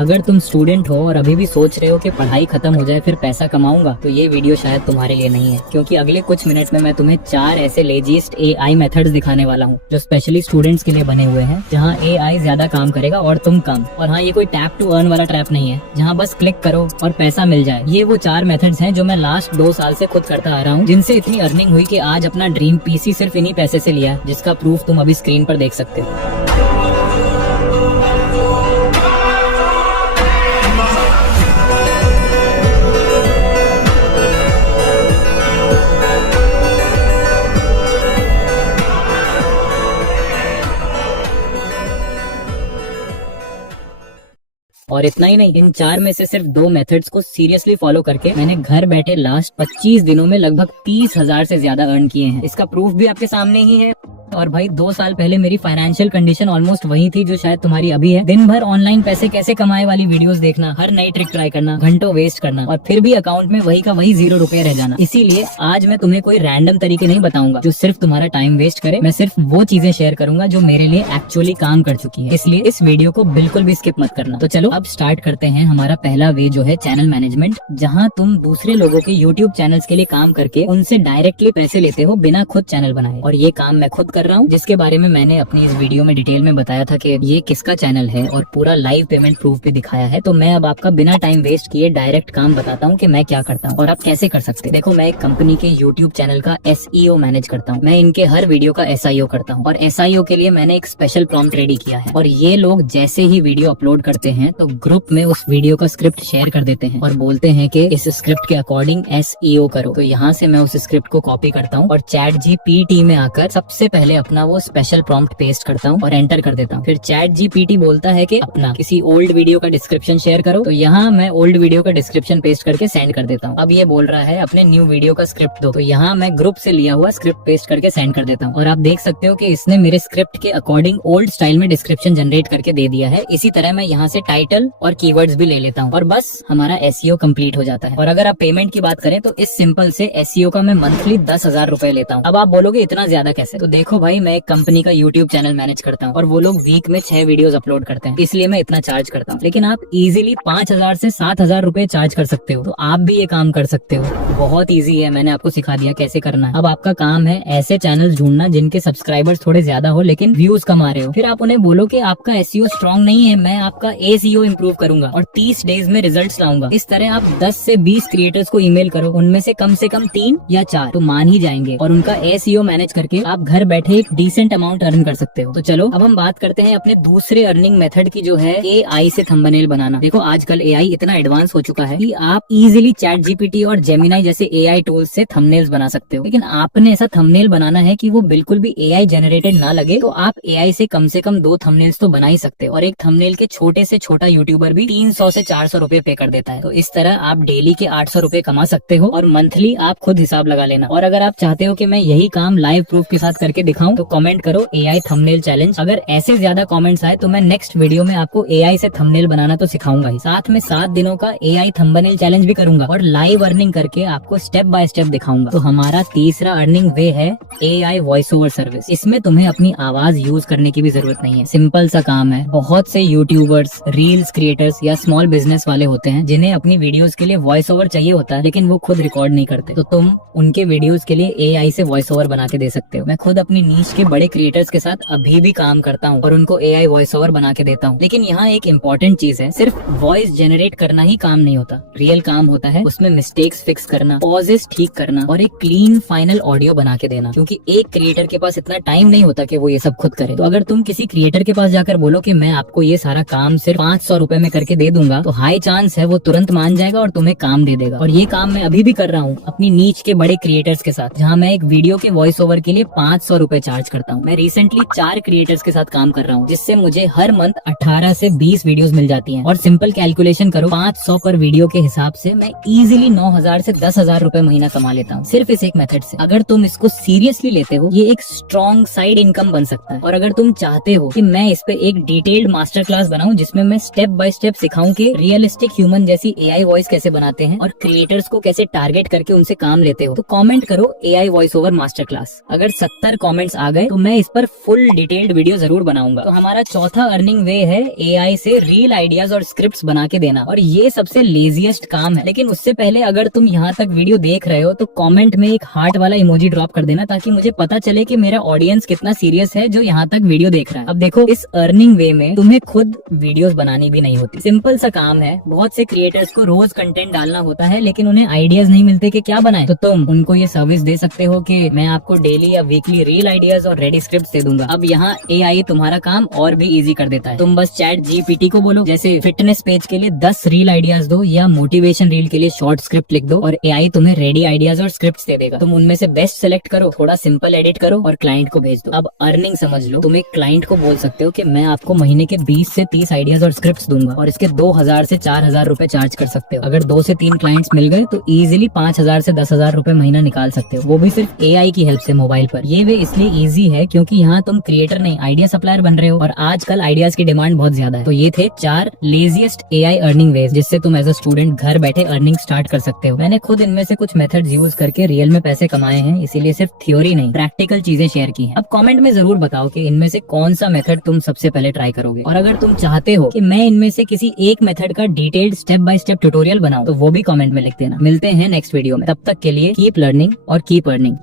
अगर तुम स्टूडेंट हो और अभी भी सोच रहे हो कि पढ़ाई खत्म हो जाए फिर पैसा कमाऊंगा, तो ये वीडियो शायद तुम्हारे लिए नहीं है, क्योंकि अगले कुछ मिनट में मैं तुम्हें 4 ऐसे लेजीस्ट AI मेथड्स दिखाने वाला हूँ जो स्पेशली स्टूडेंट्स के लिए बने हुए हैं, जहाँ AI ज्यादा काम करेगा और तुम कम। और हाँ, ये कोई टैप टू अर्न वाला ट्रैप नहीं है जहाँ बस क्लिक करो और पैसा मिल जाए। ये वो 4 मेथड्स हैं जो मैं लास्ट 2 साल से खुद करता आ रहा हूँ, जिनसे इतनी अर्निंग हुई कि आज अपना ड्रीम PC सिर्फ इन्हीं पैसे से लिया, जिसका प्रूफ तुम अभी स्क्रीन पर देख सकते हो। और इतना ही नहीं, इन 4 में से सिर्फ 2 मेथड्स को सीरियसली फॉलो करके मैंने घर बैठे लास्ट 25 दिनों में लगभग 30,000 से ज्यादा अर्न किए हैं। इसका प्रूफ भी आपके सामने ही है। और भाई 2 साल पहले मेरी फाइनेंशियल कंडीशन ऑलमोस्ट वही थी जो शायद तुम्हारी अभी है। दिन भर ऑनलाइन पैसे कैसे कमाए वाली वीडियोस देखना, हर नई ट्रिक ट्राई करना, घंटों वेस्ट करना, और फिर भी अकाउंट में वही का वही 0 रुपए रह जाना। इसीलिए आज मैं तुम्हें कोई रैंडम तरीके नहीं बताऊंगा जो सिर्फ तुम्हारा टाइम वेस्ट करे। मैं सिर्फ वो चीजें शेयर करूंगा जो मेरे लिए एक्चुअली काम कर चुकी है। इसलिए इस वीडियो को बिल्कुल भी स्किप मत करना। तो चलो अब स्टार्ट करते हैं हमारा पहला वे, जो है चैनल मैनेजमेंट, जहाँ तुम दूसरे लोगों के यूट्यूब चैनल्स के लिए काम करके उनसे डायरेक्टली पैसे लेते हो बिना खुद चैनल बनाए। और ये काम मैं खुद कर रहा हूँ, जिसके बारे में मैंने अपनी इस वीडियो में डिटेल में बताया था कि ये किसका चैनल है और पूरा लाइव पेमेंट प्रूफ भी दिखाया है। तो मैं अब आपका बिना टाइम वेस्ट किए डायरेक्ट काम बताता हूँ कि मैं क्या करता हूँ और आप कैसे कर सकते हैं। देखो, मैं एक कंपनी के यूट्यूब चैनल का SEO मैनेज करता हूँ। मैं इनके हर वीडियो का SIO करता हूँ और SIO के लिए मैंने एक स्पेशल प्रॉम्प्ट रेडी किया है। और ये लोग जैसे ही वीडियो अपलोड करते हैं तो ग्रुप में उस वीडियो का स्क्रिप्ट शेयर कर देते हैं और बोलते हैं कि इस स्क्रिप्ट के अकॉर्डिंग SEO करो। तो यहाँ से मैं उस स्क्रिप्ट को कॉपी करता हूँ और ChatGPT में आकर सबसे पहले अपना वो स्पेशल प्रॉम्प्ट पेस्ट करता हूँ और एंटर कर देता हूँ। फिर ChatGPT बोलता है कि अपना किसी ओल्ड वीडियो का डिस्क्रिप्शन शेयर करो। तो यहाँ मैं ओल्ड वीडियो का डिस्क्रिप्शन पेस्ट करके सेंड कर देता हूँ। अब ये बोल रहा है अपने न्यू वीडियो का स्क्रिप्ट दो। तो यहाँ मैं ग्रुप से लिया हुआ स्क्रिप्ट पेस्ट करके सेंड कर देता हूँ। और आप देख सकते हो कि इसने मेरे स्क्रिप्ट के अकॉर्डिंग ओल्ड स्टाइल में डिस्क्रिप्शन जनरेट करके दे दिया है। इसी तरह मैं यहाँ से टाइटल और कीवर्ड्स भी ले लेता हूँ और बस हमारा SEO कंप्लीट हो जाता है। और अगर आप पेमेंट की बात करें तो इस सिंपल से SEO का मैं मंथली 10,000 रुपए लेता हूँ। अब आप बोलोगे इतना ज्यादा कैसे? तो देखो भाई, मैं एक कंपनी का यूट्यूब चैनल मैनेज करता हूँ और वो लोग वीक में 6 वीडियोस अपलोड करते हैं, इसलिए मैं इतना चार्ज करता हूँ। लेकिन आप इजीली 5,000 से 7,000 रुपए चार्ज कर सकते हो। तो आप भी ये काम कर सकते हो, बहुत इजी है। मैंने आपको सिखा दिया कैसे करना है। अब आपका काम है ऐसे चैनल ढूंढना जिनके सब्सक्राइबर्स थोड़े ज्यादा हो लेकिन व्यूज कम आ रहे हो। फिर आप उन्हें बोलो कि आपका SEO स्ट्रॉन्ग नहीं है, मैं आपका ASEO इम्प्रूव करूंगा और 30 डेज में रिजल्ट्स लाऊंगा। इस तरह आप 10 से 20 क्रिएटर्स को ईमेल करो, उनमें से कम 3 या 4 तो मान ही जाएंगे और उनका SEO मैनेज करके आप घर बैठे एक डिसेंट अमाउंट अर्न कर सकते हो। तो चलो अब हम बात करते हैं अपने दूसरे अर्निंग मेथड की, जो है AI से थंबनेल बनाना। देखो, आजकल AI इतना एडवांस हो चुका है कि आप इजीली ChatGPT और Gemini जैसे AI टूल्स से थंबनेल्स बना सकते हो। लेकिन आपने ऐसा थंबनेल बनाना है कि वो बिल्कुल भी AI जनरेटेड ना लगे। तो आप AI से कम 2 थंबनेल्स तो बना ही सकते हो और एक थंबनेल के छोटे से छोटा यूट्यूबर भी 300 से 400 रुपए पे कर देता है। तो इस तरह आप डेली के 800 रुपए कमा सकते हो और मंथली आप खुद हिसाब लगा लेना। और अगर आप चाहते हो कि मैं यही काम लाइव प्रूफ के साथ करके दिखाऊं तो कमेंट करो AI थंबनेल चैलेंज। अगर ऐसे ज्यादा कमेंट्स आए तो मैं नेक्स्ट वीडियो में आपको AI से थंबनेल बनाना तो सिखाऊंगा ही, साथ में 7 दिनों का AI थंबनेल चैलेंज भी करूंगा और लाइव अर्निंग करके आपको स्टेप बाय स्टेप दिखाऊंगा। तो हमारा तीसरा अर्निंग वे है AI वॉइस ओवर सर्विस। इसमें तुम्हें अपनी आवाज यूज करने की भी जरूरत नहीं है, सिंपल सा काम है। बहुत से यूट्यूबर्स, रील्स क्रिएटर्स या स्मॉल बिजनेस वाले होते हैं जिन्हें अपनी वीडियोस के लिए वॉइस ओवर चाहिए होता है, लेकिन वो खुद रिकॉर्ड नहीं करते। तो तुम उनके वीडियोस के लिए AI से वॉइस ओवर बना के दे सकते हो। मैं खुद अपनी नीश के बड़े क्रिएटर्स के साथ अभी भी काम करता हूँ और उनको AI वॉइस ओवर बना के देता हूँ। लेकिन यहाँ एक इम्पोर्टेंट चीज है, सिर्फ वॉइस जनरेट करना ही काम नहीं होता। रियल काम होता है उसमें मिस्टेक्स फिक्स करना, पॉजेस ठीक करना और एक क्लीन फाइनल ऑडियो बना के देना। क्योंकि एक क्रिएटर के पास इतना टाइम नहीं होता कि वो ये सब खुद करे। तो अगर तुम किसी क्रिएटर के पास जाकर बोलो कि मैं आपको ये सारा काम सिर्फ 500 रुपए में करके दे दूंगा, तो हाई चांस है वो तुरंत मान जाएगा और तुम्हें काम दे देगा। और ये काम मैं अभी भी कर रहा हूँ अपनी नीच के बड़े क्रिएटर्स के साथ, जहाँ मैं एक वीडियो के वॉइस ओवर के लिए 500 रुपए चार्ज करता हूँ। मैं रिसेंटली 4 क्रिएटर्स के साथ काम कर रहा हूँ, जिससे मुझे हर मंथ 18 से 20 वीडियोस मिल जाती हैं। और सिंपल कैलकुलेशन करो, 500 पर वीडियो के हिसाब से मैं इजीली 9,000 से 10,000 रुपए महीना कमा लेता हूँ, सिर्फ इस एक मेथड से। अगर तुम इसको सीरियसली लेते हो, ये एक स्ट्रॉन्ग साइड इनकम बन सकता है। और अगर तुम चाहते हो कि मैं इस पे एक डिटेल्ड मास्टर क्लास बनाऊं जिसमें मैं स्टेप बाय स्टेप सिखाऊं कि रियलिस्टिक ह्यूमन जैसी AI वॉइस कैसे बनाते हैं और क्रिएटर्स को कैसे टारगेट करके उनसे काम लेते हो, तो कमेंट करो AI voice over master class. अगर 70 कमेंट कमेंट्स आ गए तो मैं इस पर फुल डिटेल्ड वीडियो जरूर बनाऊंगा। तो हमारा चौथा अर्निंग वे है AI से रील आइडियाज और स्क्रिप्ट्स बना के देना, और ये सबसे लेजीएस्ट काम है। लेकिन उससे पहले अगर तुम यहाँ तक वीडियो देख रहे हो तो कमेंट में एक हार्ट वाला इमोजी ड्रॉप कर देना, ताकि मुझे पता चले कि मेरा ऑडियंस कितना सीरियस है जो यहाँ तक वीडियो देख रहा है। अब देखो, इस अर्निंग वे में तुम्हें खुद वीडियोस बनानी भी नहीं होती, सिंपल सा काम है। बहुत से क्रिएटर्स को रोज कंटेंट डालना होता है लेकिन उन्हें आइडियाज नहीं मिलते कि क्या बनाए, तो तुम उनको ये सर्विस दे सकते हो कि मैं आपको डेली या वीकली रील आइडियाज और रेडी स्क्रिप्ट दे दूंगा। अब यहाँ AI तुम्हारा काम और भी इजी कर देता है। तुम बस चैट GPT को बोलो जैसे फिटनेस पेज के लिए 10 रील आइडियाज दो या मोटिवेशन रील के लिए शॉर्ट स्क्रिप्ट लिख दो, और AI तुम्हें रेडी आइडियाज और स्क्रिप्ट दे देगा। तुम उनमें से बेस्ट सेलेक्ट करो, थोड़ा सिंपल एडिट करो और क्लाइंट को भेज दो। अब अर्निंग समझ लो, तुम एक क्लाइंट को बोल सकते हो कि मैं आपको महीने के 20 से 30 आइडियाज और स्क्रिप्ट दूंगा, और इसके 2000 से 4000 रुपए चार्ज कर सकते हो। अगर 2 से 3 क्लाइंट्स मिल गए तो इजीली 5000 से 10,000 रुपए महीना निकाल सकते हो, वो भी सिर्फ AI की हेल्प से मोबाइल पर। ये वे इसलिए इजी है क्योंकि यहाँ तुम क्रिएटर नहीं, आइडिया सप्लायर बन रहे हो, और आजकल आइडियाज की डिमांड बहुत ज्यादा है। तो ये थे 4 लेजीएस्ट AI अर्निंग वेज जिससे तुम एज अ स्टूडेंट घर बैठे अर्निंग स्टार्ट कर सकते हो। मैंने खुद इनमें से कुछ मेथड्स यूज करके रियल में पैसे कमाए हैं, इसीलिए सिर्फ थ्योरी नहीं, प्रैक्टिकल चीजें शेयर की हैं। अब कमेंट में जरूर बताओ कि इनमें से कौन सा मेथड तुम सबसे पहले ट्राई करोगे, और अगर तुम चाहते हो कि मैं इनमें से किसी एक मेथड का detailed step by step tutorial बनाऊं तो वो भी कमेंट में लिख देना। मिलते हैं नेक्स्ट वीडियो में, तब तक के लिए कीप लर्निंग और कीप अर्निंग।